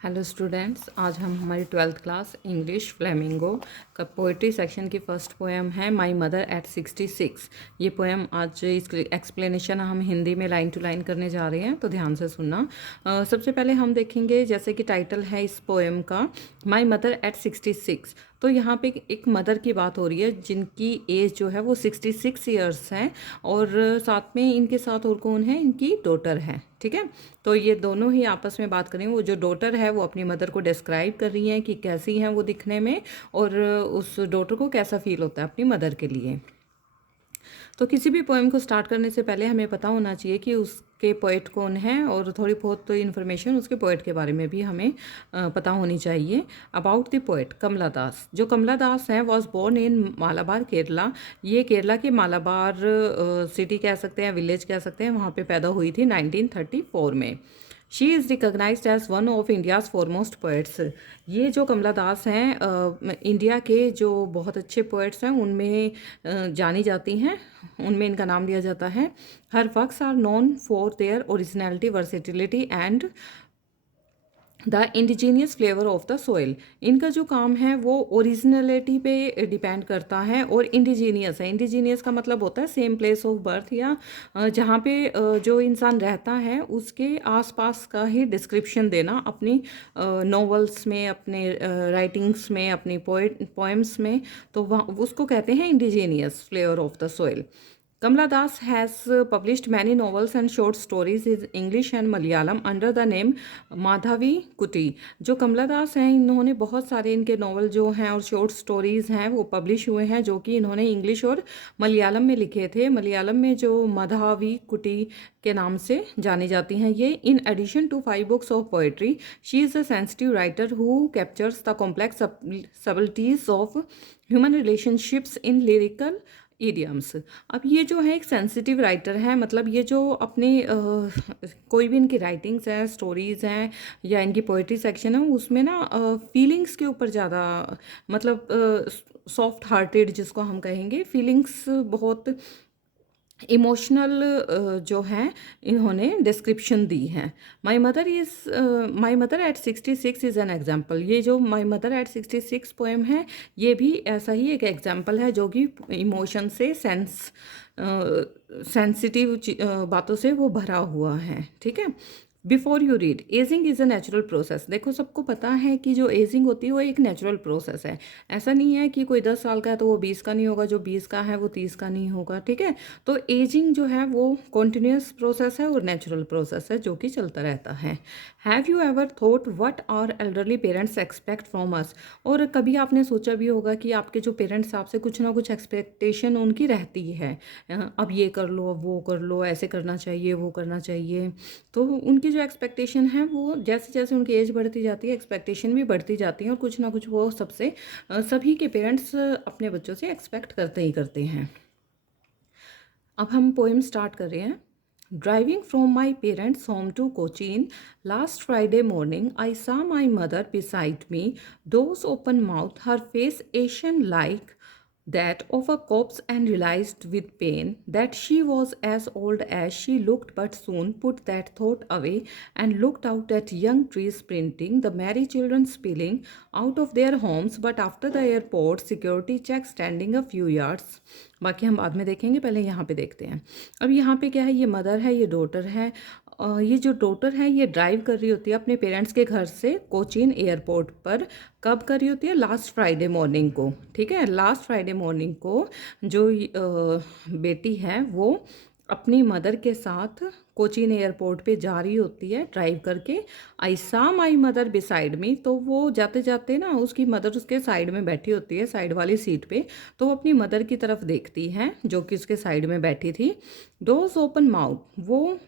Hello students, आज हम हमारी 12th क्लास इंग्लिश फ्लेमिंगो का पोइट्री सेक्शन की फ़र्स्ट पोएम है माय मदर एट 66। ये पोएम आज इसकी एक्सप्लेनेशन हम हिंदी में लाइन टू लाइन करने जा रहे हैं, तो ध्यान से सुनना। सबसे पहले हम देखेंगे, जैसे कि टाइटल है इस पोएम का माय मदर एट 66। तो यहाँ पे एक मदर की बात हो रही है जिनकी एज जो है वो 66 ईयर्स है, और साथ में इनके साथ और कौन है, इनकी डॉटर है। ठीक है, तो ये दोनों ही आपस में बात करेंगे। वो जो डॉटर है वो अपनी मदर को डिस्क्राइब कर रही हैं कि कैसी हैं वो दिखने में, और उस डॉटर को कैसा फील होता है अपनी मदर के लिए। तो किसी भी पोएम को स्टार्ट करने से पहले हमें पता होना चाहिए कि उसके पोएट कौन है, और थोड़ी बहुत तो इन्फॉर्मेशन उसके पोएट के बारे में भी हमें पता होनी चाहिए। About the poet Kamala Das. जो कमला दास हैं was born in Malabar Kerala. ये केरला के मालाबार सिटी कह सकते हैं, विलेज कह सकते हैं, वहाँ पे पैदा हुई थी 1934 में। She is recognised as one of India's foremost poets. ये जो कमला दास हैं इंडिया के जो बहुत अच्छे पोएट्स हैं उनमें जानी जाती हैं, उनमें इनका नाम लिया जाता है। Her works are known for their originality, versatility and the indigenous flavour of the soil. इनका जो काम है वो ओरिजिनलिटी पे डिपेंड करता है, और इंडिजीनियस है। इंडिजीनियस का मतलब होता है सेम प्लेस ऑफ बर्थ, या जहाँ पे जो इंसान रहता है उसके आसपास का ही डिस्क्रिप्शन देना अपनी नॉवेल्स में, अपने राइटिंग्स में, अपनी पोएम्स में। तो वहाँ उसको कहते हैं indigenous flavour of the soil. Kamala Das has published many novels and short stories in English and Malayalam under the name Madhavi कुटी। जो कमला दास हैं इन्होंने बहुत सारे इनके नॉवल जो हैं और शॉर्ट स्टोरीज़ हैं वो पब्लिश हुए हैं, जो कि इन्होंने इंग्लिश और मलयालम में लिखे थे। मलयालम में जो माधवी कुटी के नाम से जानी जाती हैं ये। In addition to 5 books of poetry, she is a sensitive writer who captures the complex subtleties of human relationships in lyrical idioms. अब ये जो है एक सेंसिटिव राइटर है, मतलब ये जो अपने कोई भी इनकी राइटिंग्स हैं, स्टोरीज़ हैं, या इनकी पोइट्री सेक्शन है, उसमें ना फीलिंग्स के ऊपर ज़्यादा, मतलब सॉफ्ट हार्टेड जिसको हम कहेंगे, फीलिंग्स बहुत इमोशनल जो हैं इन्होंने डिस्क्रिप्शन दी है। My mother eight 66 is an example. ये जो माई मदर एट 66 पोएम है ये भी ऐसा ही एक एग्जाम्पल है, जो कि इमोशन से सेंसिटिव बातों से वो भरा हुआ है। ठीक है, before you read, ageing is a natural process. देखो सबको पता है कि जो एजिंग होती है वो एक नेचुरल प्रोसेस है। ऐसा नहीं है कि कोई 10 साल का है तो वो 20 का नहीं होगा, जो 20 का है वो 30 का नहीं होगा। ठीक है, तो एजिंग जो है वो कॉन्टिन्यूस प्रोसेस है और नेचुरल प्रोसेस है, जो कि चलता रहता है। Have you ever thought what our elderly parents expect from us. और कभी आपने सोचा भी होगा कि आपके जो पेरेंट्स आपसे कुछ ना कुछ एक्सपेक्टेशन उनकी रहती है। अब ये कर लो, अब वो कर लो, ऐसे करना चाहिए, वो करना चाहिए। तो उनकी जो एक्सपेक्टेशन है वो जैसे जैसे उनकी एज बढ़ती जाती है एक्सपेक्टेशन भी बढ़ती जाती है, और कुछ ना कुछ वो सबसे सभी के पेरेंट्स अपने बच्चों से एक्सपेक्ट करते ही करते हैं। अब हम पोएम स्टार्ट कर रहे हैं। Driving from my parents home to Cochin last Friday morning I saw my mother beside me, doze open mouth, her face ashen like that of a corpse, and realized with pain that she was as old as she looked, but soon put that thought away and looked out at young trees sprinting, the merry children spilling out of their homes, but after the airport security check standing a few yards। बाकी हम बाद में देखेंगे, पहले यहाँ पे देखते हैं। अब यहाँ पे क्या है, ये मदर है, ये डॉटर है। ये जो डॉटर है ये ड्राइव कर रही होती है अपने पेरेंट्स के घर से कोचीन एयरपोर्ट पर। कब कर रही होती है, लास्ट फ्राइडे मॉर्निंग को। ठीक है, लास्ट फ्राइडे मॉर्निंग को जो बेटी है वो अपनी मदर के साथ कोचीन एयरपोर्ट पे जा रही होती है ड्राइव करके। आई सा माई मदर बिसाइड मी, तो वो जाते जाते ना उसकी मदर उसके साइड में बैठी होती है, साइड वाली सीट पे। तो वो अपनी मदर की तरफ देखती है जो कि उसके साइड में बैठी थी। डोर्स ओपन माउथ, वो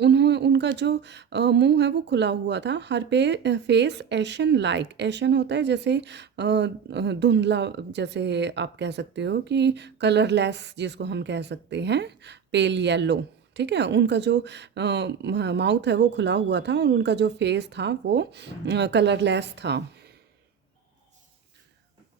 उनका जो मुंह है वो खुला हुआ था। हर पे फेस एशन लाइक, एशन होता है जैसे धुंधला, जैसे आप कह सकते हो कि कलरलेस जिसको हम कह सकते हैं, पेल येलो। ठीक है, उनका जो माउथ है वो खुला हुआ था, और उनका जो फेस था वो कलरलेस था।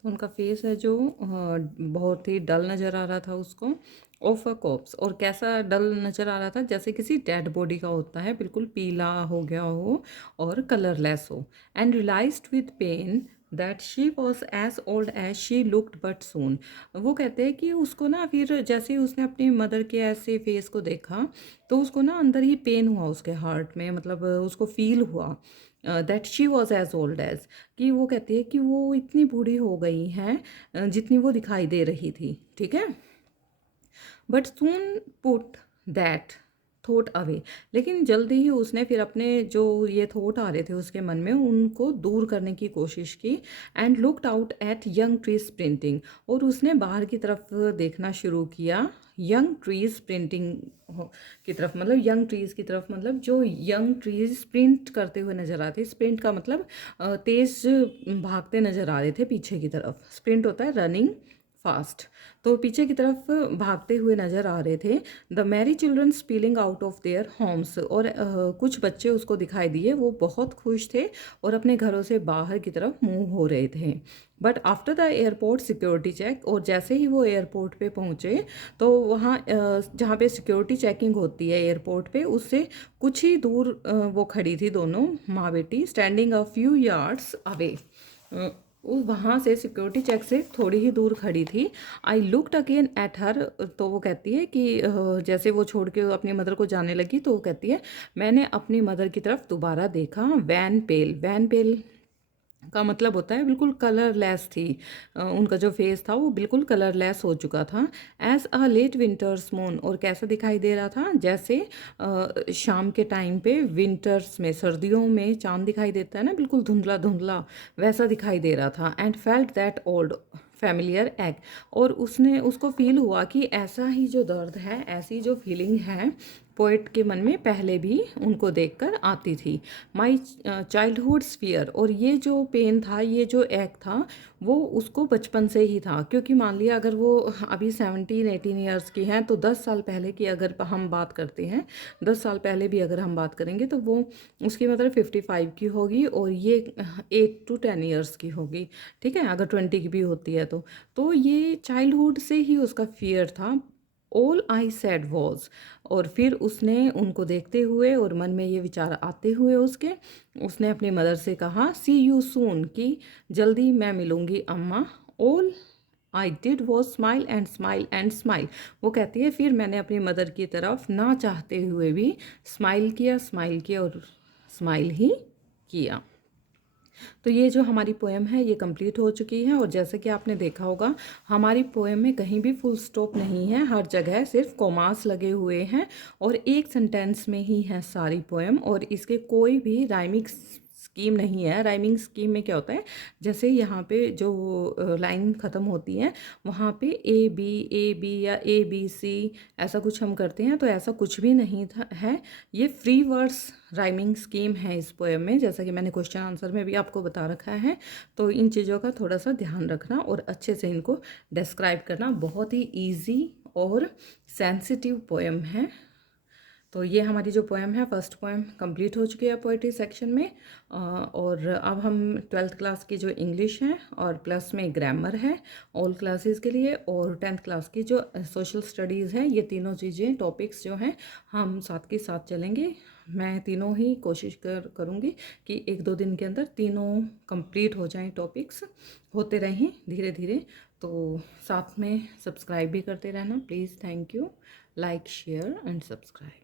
उनका फेस है जो बहुत ही डल नज़र आ रहा था उसको। ऑफ अ कॉप्स, और कैसा डल नज़र आ रहा था, जैसे किसी डेड बॉडी का होता है, बिल्कुल पीला हो गया हो और कलरलेस हो। And realised with pain that she was as old as she looked but soon. वो कहते हैं कि उसको ना फिर जैसे ही उसने अपनी मदर के ऐसे फेस को देखा तो उसको ना अंदर ही पेन हुआ उसके हार्ट में, मतलब उसको फील हुआ that she was as old as, कि वो कहती है कि वो इतनी बूढ़ी हो गई हैं जितनी वो दिखाई दे रही थी, ठीक है। But soon put that thought away, लेकिन जल्दी ही उसने फिर अपने जो ये थॉट आ रहे थे उसके मन में उनको दूर करने की कोशिश की। And looked out at young trees printing, और उसने बाहर की तरफ देखना शुरू किया यंग ट्रीज प्रिंटिंग की तरफ, मतलब यंग ट्रीज की तरफ, मतलब जो यंग ट्रीज स्प्रिंट करते हुए नजर आते। स्प्रिंट का मतलब तेज भागते नजर आ रहे थे पीछे की तरफ। स्प्रिंट होता है रनिंग फास्ट, तो पीछे की तरफ भागते हुए नजर आ रहे थे। The Mary children spilling out of their homes, और कुछ बच्चे उसको दिखाई दिए, वो बहुत खुश थे और अपने घरों से बाहर की तरफ मूव हो रहे थे। But after the airport security check, और जैसे ही वो एयरपोर्ट पे पहुँचे तो वहाँ जहाँ पे सिक्योरिटी चेकिंग होती है एयरपोर्ट पे, उससे कुछ ही दूर वो खड़ी थी दोनों माँ बेटी, standing a few yards away. वो वहाँ से सिक्योरिटी चेक से थोड़ी ही दूर खड़ी थी। I looked again at her, तो वो कहती है कि जैसे वो छोड़ के अपनी मदर को जाने लगी तो वो कहती है मैंने अपनी मदर की तरफ दोबारा देखा। वैन पेल, वैन पेल का मतलब होता है बिल्कुल कलरलेस थी। उनका जो फेस था वो बिल्कुल कलरलेस हो चुका था। As a late winter's moon, और कैसा दिखाई दे रहा था, जैसे शाम के टाइम पे विंटर्स में, सर्दियों में चांद दिखाई देता है ना, बिल्कुल धुंधला धुंधला, वैसा दिखाई दे रहा था। And felt that old familiar egg, और उसने उसको फील हुआ कि ऐसा ही जो दर्द है, ऐसी जो फीलिंग है पोइट के मन में पहले भी उनको देखकर आती थी। माई चाइल्डहुड स्फियर, और ये जो पेन था, ये जो एक था, वो उसको बचपन से ही था। क्योंकि मान लिया अगर वो अभी 17-18 ईयर्स की हैं तो 10 साल पहले की अगर हम बात करते हैं, 10 साल पहले भी अगर हम बात करेंगे तो वो उसकी मतलब 55 की होगी और ये 8 to 10 ईयर्स की होगी, ठीक है, अगर 20 की भी होती है तो ये चाइल्डहुड से ही उसका फियर था। ऑल आई सेड वॉज, और फिर उसने उनको देखते हुए और मन में ये विचार आते हुए उसने अपनी मदर से कहा सी यू सून, कि जल्दी मैं मिलूंगी अम्मा। All I did was smile and smile and smile, वो कहती है फिर मैंने अपनी मदर की तरफ ना चाहते हुए भी स्माइल किया और स्माइल ही किया। तो ये जो हमारी पोएम है ये कंप्लीट हो चुकी है, और जैसे कि आपने देखा होगा हमारी पोएम में कहीं भी फुल स्टॉप नहीं है, हर जगह सिर्फ कोमास लगे हुए हैं और एक सेंटेंस में ही है सारी पोएम, और इसके कोई भी राइमिंग स्कीम नहीं है। राइमिंग स्कीम में क्या होता है, जैसे यहाँ पे जो लाइन ख़त्म होती है वहाँ पे ए बी या ABC ऐसा कुछ हम करते हैं, तो ऐसा कुछ भी नहीं था है। ये फ्री वर्ड्स राइमिंग स्कीम है इस पोएम में, जैसा कि मैंने क्वेश्चन आंसर में भी आपको बता रखा है। तो इन चीज़ों का थोड़ा सा ध्यान रखना और अच्छे से इनको डिस्क्राइब करना। बहुत ही ईजी और सेंसिटिव पोएम है। तो ये हमारी जो पोएम है, फर्स्ट पोएम कंप्लीट हो चुकी है पोइट्री सेक्शन में। और अब हम 12th क्लास की जो इंग्लिश है और प्लस में ग्रामर है ऑल क्लासेस के लिए, और 10th क्लास की जो सोशल स्टडीज़ है, ये तीनों चीज़ें टॉपिक्स जो हैं हम साथ के साथ चलेंगे। मैं तीनों ही कोशिश करूँगी कि 1-2 दिन के अंदर तीनों कंप्लीट हो जाएं, टॉपिक्स होते रहें धीरे धीरे। तो साथ में सब्सक्राइब भी करते रहना please. Thank you. Like share and subscribe.